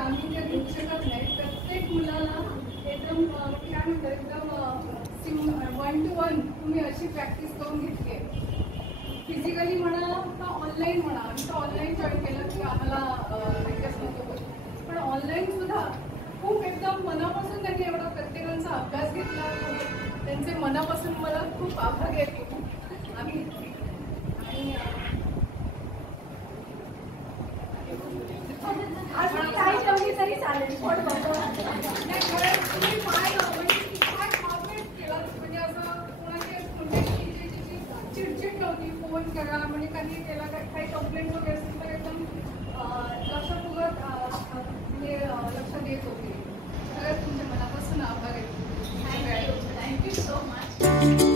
आम्ही ते घेऊ शकत नाही. प्रत्येक मुलाला एकदम काय म्हणतात एकदम 1 to 1 तुम्ही अशी प्रॅक्टिस करून घेतली आहे. फिजिकली म्हणा का ऑनलाईन म्हणा. आम्ही तर ऑनलाईन जॉईन केलं की आम्हाला लेक्चर्स नको, पण ऑनलाईन सुद्धा खूप एकदम मनापासून त्यांनी एवढा प्रत्येकांचा अभ्यास घेतला. त्यांचे मनापासून मला खूप आभार येतो आम्ही. आणि काही जेवली तरी चालेल. चिडचिड नव्हती. फोन करा म्हणजे कधी त्याला काही कंप्लेंट वगैरे असेल तर एकदम लक्षपूर्वक म्हणजे लक्ष देत होते. खरंच तुमच्या मनापासून आभार आहे. Thank you so much.